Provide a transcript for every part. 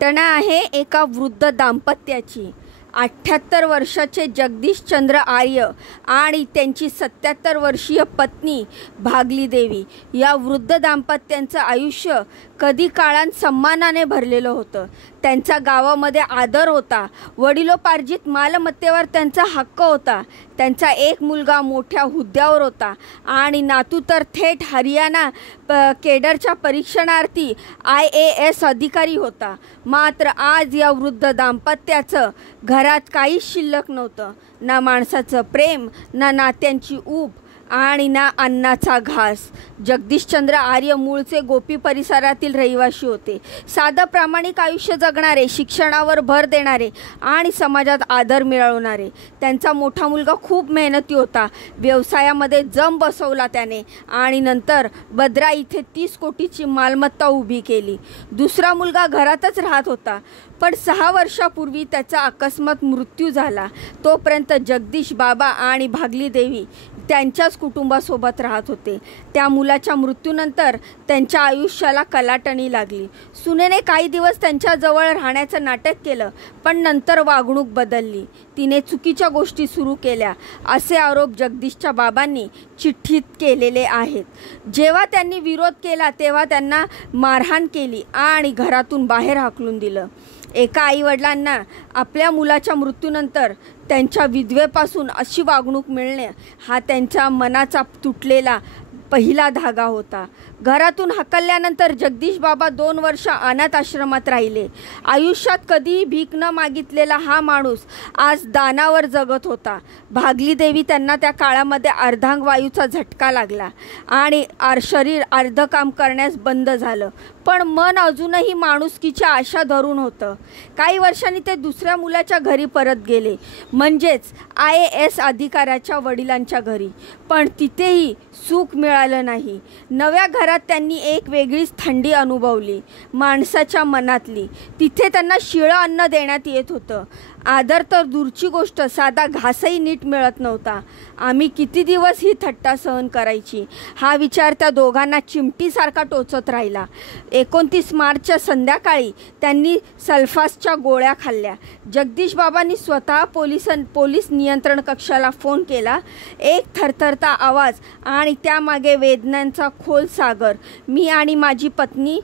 घटना आहे एका वृद्ध दाम्पत्याची। 78 वर्षाचे जगदीशचंद्र आर्य आणि त्यांची 77 वर्षीय पत्नी भागली देवी या वृद्ध दाम्पत्यांचं आयुष्य कधी काळात सन्मानाने भरलेलं होतं। त्यांचा गावामध्ये आदर होता, वडिलोपार्जित मालमत्तेवर त्यांचा हक्क होता। त्यांचा एक मुलगा मोठ्या हुद्द्यावर होता आणि नातू तर थेट हरियाणा केडरच्या परीक्षणार्थी IAS अधिकारी होता। मात्र आज या वृद्ध दाम्पत्याचं घरात काहीच शिल्लक नव्हतं, ना माणसाचं प्रेम, ना नात्यांची ऊब आणि ना अन्नाचा घास। जगदीशचंद्र आर्य मूळचे गोपी परिसरातील रहिवासी होते। साधं प्रामाणिक आयुष्य जगणारे, शिक्षणावर भर देणारे आणि समाजात आदर मिळवणारे। त्यांचा मोठा मुलगा खूप मेहनती होता, व्यवसायामध्ये जम बसवला त्याने आणि नंतर बद्रा इथे 30 कोटीची मालमत्ता उभी केली। दुसरा मुलगा घरातच राहत होता, पण 6 वर्षापूर्वी त्याचा अकस्मात मृत्यू झाला। तोपर्यंत जगदीश बाबा आणि भागली देवी त्यांच्याच कुटुंबासोबत राहत होते। त्या मुलाच्या मृत्यूनंतर त्यांच्या आयुष्याला कलाटणी लागली। सुनेने काही दिवस त्यांच्याजवळ राहण्याचं नाटक केलं, पण नंतर वागणूक बदलली। तिने चुकीच्या गोष्टी सुरू केल्या असे आरोप जगदीशच्या बाबांनी चिठ्ठीत केलेले आहेत। जेव्हा त्यांनी विरोध केला तेव्हा त्यांना मारहाण केली आणि घरातून बाहेर हाकलून दिलं। एका आईवडिलांना आपल्या मुलाच्या मृत्यूनंतर त्यांच्या विधवेपासून अशी वागणूक मिळणे हा त्यांच्या मनाचा तुटलेला पहिला धागा होता। घरातून हकलल्यानंतर जगदीश बाबा 2 वर्ष अनाथ आश्रमात राहिले। आयुष्यात कधीही भीक न मागितलेला हा माणूस आज दानावर जगत होता। भागली देवी त्यांना त्या काळामध्ये अर्धांगवायूचा झटका लागला आणि शरीर अर्ध काम करण्यास बंद झालं, पण मन अजूनही माणुसकीची आशा धरून होतं। काही वर्षांनी ते दुसऱ्या मुलाच्या घरी परत गेले, म्हणजेच IAS अधिकाऱ्याच्या वडिलांच्या घरी, पण तिथेही सुख मिळालं नाही। नव्या घरात त्यांनी एक वेगळीच थंडी अनुभवली, माणसाच्या मनातली। तिथे त्यांना शिळं अन्न देण्यात येत होतं, आदर तर दूरची गोष्ट, साधा घासही नीट मिळत नव्हता। आम्ही किती दिवस ही थट्टा सहन करायची हा विचार त्या दोघांना चिमटीसारखा टोचत राहिला। 29 मार्चच्या संध्याकाळी त्यांनी सल्फासच्या गोळ्या खाल्ल्या। जगदीश बाबांनी स्वतः पोलीस नियंत्रण कक्षाला फोन केला। एक थरथरता आवाज आणि त्यामागे वेदनांचा खोल सागर। मी आणि माझी पत्नी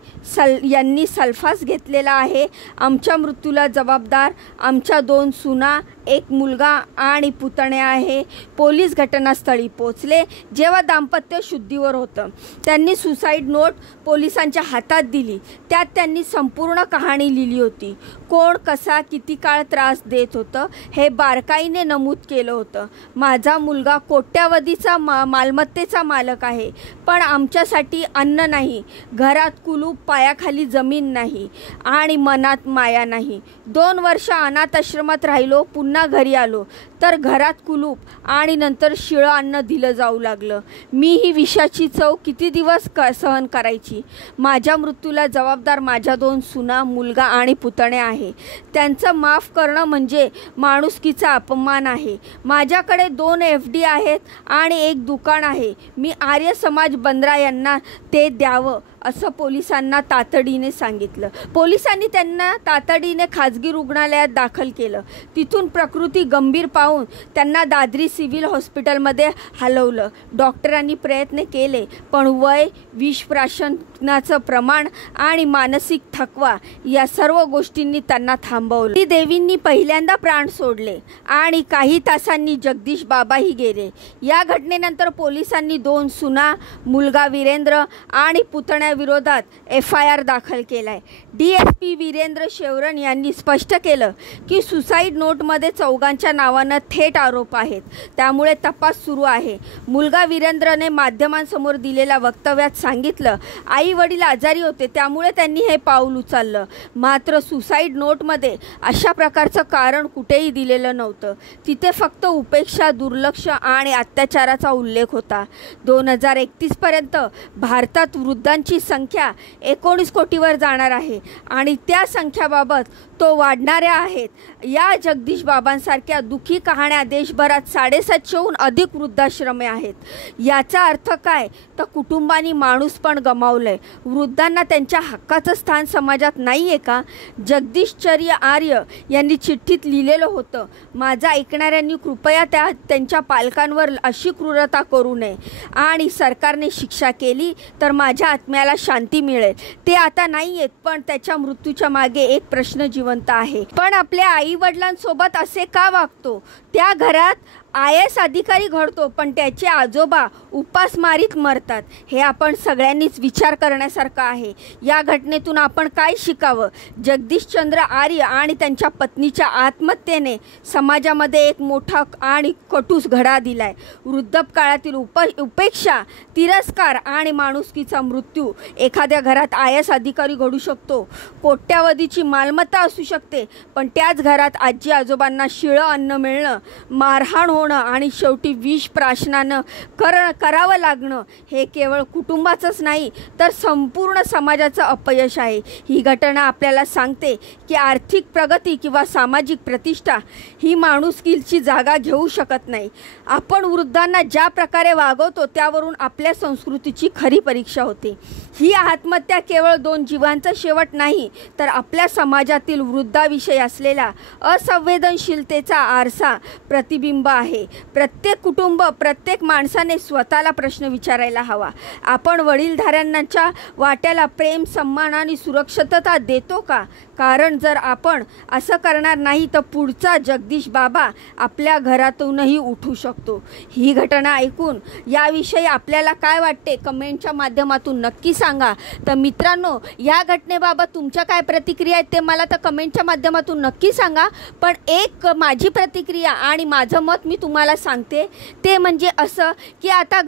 यांनी सल्फास घेतलेला आहे। आमच्या मृत्यूला जबाबदार आमच्या 2 सुना, एक मुलगा आणि पुतणे आहे। पोलीस घटनास्थळी पोचले जेव्हा दाम्पत्य शुद्धीवर होतं। त्यांनी सुसाईड नोट पोलिसांच्या हातात दिली। त्यात त्यांनी संपूर्ण कहाणी लिहिली होती। कोण, कसा, किती काळ त्रास देत होतं हे बारकाईने नमूद केलं होतं। माझा मुलगा कोट्यावधीचा मालमत्तेचा मालक आहे, पण आमच्यासाठी अन्न नाही, घरात कुलूप, पायाखाली जमीन नाही आणि मनात माया नाही। 2 वर्ष अनाथ आश्रमात राहिलो, पुन्हा घरी आलो तर घरात कुलूप आणि नंतर शिळं अन्न दिलं जाऊ लागलं। मी ही विषाची चव किती दिवस सहन करायची। माझ्या मृत्यूला जबाबदार माझ्या 2 सुना, मुलगा आणि पुतणे आहे। त्यांचं माफ करणं म्हणजे माणुसकीचा अपमान आहे। माझ्याकडे 2 FD आहेत आणि एक दुकान आहे। मी आर्य समाज बंद्रा यांना ते द्यावं असं पोलिसांना तातडीने सांगितलं। पोलिसांनी त्यांना तातडीने खाजगी रुग्णालयात दाखल केलं। तिथून प्रकृती गंभीर पाहून त्यांना दादरी सिव्हिल हॉस्पिटलमध्ये हलवलं। डॉक्टरांनी प्रयत्न केले, पण वय, विषप्राशनाचं प्रमाण आणि मानसिक थकवा या सर्व गोष्टींनी त्यांना थांबवलं। देवींनी पहिल्यांदा प्राण सोडले आणि काही तासांनी जगदीश बाबाही गेले। या घटनेनंतर पोलिसांनी 2 सुना, मुलगा वीरेंद्र आणि पुतण्या विरोधात FIR दाखल केलाय। DSP वीरेंद्र शेवरन यांनी स्पष्ट केलं की सुसाईड नोटमध्ये चौघांच्या नावानं थेट आरोप आहेत, त्यामुळे तपास सुरू आहे। मुलगा वीरेंद्रने माध्यमांसमोर दिलेल्या वक्तव्यात सांगितलं, आई वडील आजारी होते त्यामुळे त्यांनी हे पाऊल उचललं। मात्र सुसाईड नोटमध्ये अशा प्रकारचं कारण कुठेही दिलेलं नव्हतं। तिथे फक्त उपेक्षा, दुर्लक्ष आणि अत्याचाराचा उल्लेख होता। 2031 पर्यंत भारतात वृद्धांची संख्या 19 कोटीवर जाणार आहे आणि त्या संख्याबाबत तो वाढणाऱ्या आहेत। या जगदीश बाबांसारख्या दुःखी कहाण्या देशभरात 750हून अधिक वृद्धाश्रमे आहेत। याचा अर्थ काय तर कुटुंबांनी माणूसपण गमावलंय। वृद्धांना त्यांच्या हक्काचं स्थान समाजात नाही आहे का? जगदीशचर्य आर्य यांनी चिठ्ठीत लिहिलेलं होतं, माझा ऐकणाऱ्यांनी कृपया त्यांच्या पालकांवर अशी क्रूरता करू नये आणि सरकारने शिक्षा केली तर माझ्या आत्म्याला शांती मिळेल। ते आता नाही आहेत, पण त्याच्या मृत्यूच्या मागे एक प्रश्न जिवंत आहे, पण आपल्या आई वडिलांसोबत असे का वागतो? त्या घरात IAS अधिकारी घडतो पण त्याचे आजोबा उपासमारीत मरतात। हे आपण सगळ्यांनीच विचार करण्यासारखं आहे। या घटनेतून आपण काय शिकावं? जगदीशचंद्र आर्य आणि त्यांच्या पत्नीच्या आत्महत्येने समाजामध्ये एक मोठा आणि कटूस घडा दिलाय। वृद्धपकाळातील उपेक्षा, तिरस्कार आणि माणुसकीचा मृत्यू। एखाद्या घरात IAS अधिकारी घडू शकतो, कोट्यावधीची मालमत्ता असू शकते, पण त्याच घरात आजी आजोबांना शिळं अन्न मिळणं, मारहाण होणं आणि शेवटी विष प्राशनानं करावं लागणं हे केवळ कुटुंबाचंच नाही तर संपूर्ण समाजाचं अपयश आहे। ही घटना आपल्याला सांगते की आर्थिक प्रगती किंवा सामाजिक प्रतिष्ठा ही माणुसकीची जागा घेऊ शकत नाही। आपण वृद्धांना ज्या प्रकारे वागवतो त्यावरून आपल्या संस्कृतीची खरी परीक्षा होते। ही आत्महत्या केवळ 2 जीवांचा शेवट नाही तर आपल्या समाजातील वृद्धाविषयी असलेला असंवेदनशीलतेचा आरसा प्रतिबिंब आहे। प्रत्येक कुटुंब, प्रत्येक माणसाने स्वतःला प्रश्न विचारायला हवा, आपण वडीलधाऱ्यांच्या वाट्याला प्रेम, सन्मान आणि सुरक्षितता देतो का? कारण जर आपण असं करणार नाही तर पुढचा जगदीश बाबा आपल्या घरातूनही उठू शकतो। ही घटना ऐकून याविषयी आपल्याला काय वाटते कमेंटच्या माध्यमातून नक्की सांगा। तर मित्रांनो, या घटनेबाबत तुमच्या काय प्रतिक्रिया आहेत ते मला तर कमेंटच्या माध्यमातून नक्की सांगा। पण एक माझी प्रतिक्रिया आणि माझं मत मी तुम्हाला सांगते, ते म्हणजे असं की आता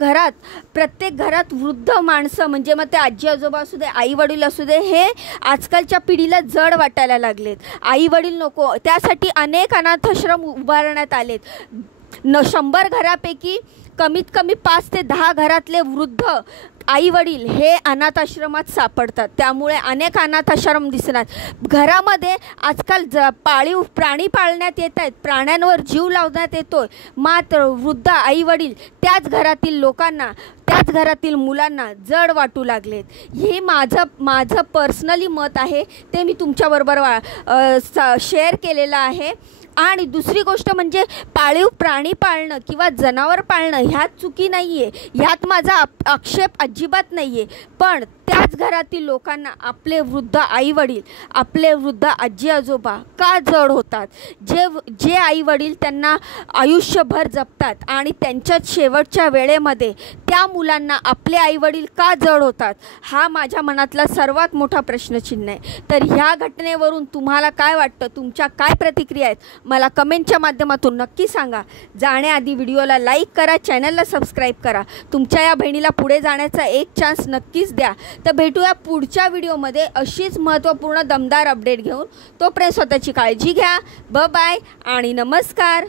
प्रत्येक घरात वृद्ध माणसं म्हणजे मग ते आजी आजोबा असू दे, आई वडील असू दे, हे आजकालच्या पिढीला जड वाटायला लागलेत। आई वडील नको त्यासाठी अनेक अनाथाश्रम उभारण्यात आलेत। 100 घरापैकी कमीत कमी 5 ते 10 घरातले वृद्ध आई वडील हे अनाथाश्रमात सापडतात। त्यामुळे अनेक अनाथाश्रम दिसतात। घरामध्ये आजकाल पाळीव प्राणी पाळण्यात येत आहेत, प्राण्यांवर जीव लावण्यात येतोय, मात्र वृद्ध आई वडील त्याच घरातील लोकांना, त्याच घरातील मुलांना जड वाटू लागलेत। हे माझं पर्सनली मत आहे, ते मी तुमच्याबरोबर शेअर केलेलं आहे। आणि दुसरी गोष्ट म्हणजे पाळीव प्राणी पाळणं किंवा जनावर पाळणं ह्यात चुकी नाही आहे, ह्यात माझा आक्षेप अजिबात नाही आहे, पण त्याच घरातील लोकांना आपले वृद्ध आई वडील, आपले वृद्ध आजी आजोबा का जड होतात? जे आई वडील त्यांना आयुष्यभर जपतात आणि त्यांच्या शेवटच्या वेळेमध्ये त्या मुलांना आपले आई वडील का जड होतात? हा माझ्या मनातला सर्वात मोठा प्रश्नचिन्ह आहे। तर ह्या घटनेवरून तुम्हाला काय वाटतं? तुमच्या काय प्रतिक्रिया आहेत? मला कमेंटच्या माध्यमातून नक्की सांगा। जाण्याआधी व्हिडिओला लाईक करा, चॅनलला सबस्क्राईब करा। तुमच्या या बहिणीला पुढे जाण्याचा एक चान्स नक्कीच द्या। तर भेटूया पुढच्या व्हिडिओमध्ये अशीच महत्त्वपूर्ण दमदार अपडेट घेऊन। तोपर्यंत स्वतःची काळजी घ्या। बाय आणि नमस्कार।